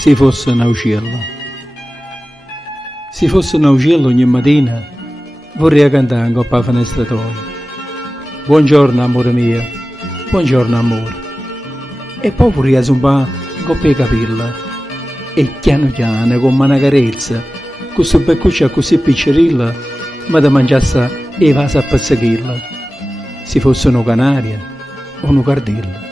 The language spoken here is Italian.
Se fosse un uccello. Se fosse un uccello ogni mattina, vorrei cantare in coppa finestra tua. Buongiorno amore mio, buongiorno amore. E poi vorrei zumbare in coppa i capelli. E piano piano, con una carezza, questo beccuccia così piccerilla, ma da mangiasse e va a pazzacchilla. Se fosse una canaria o una cardella.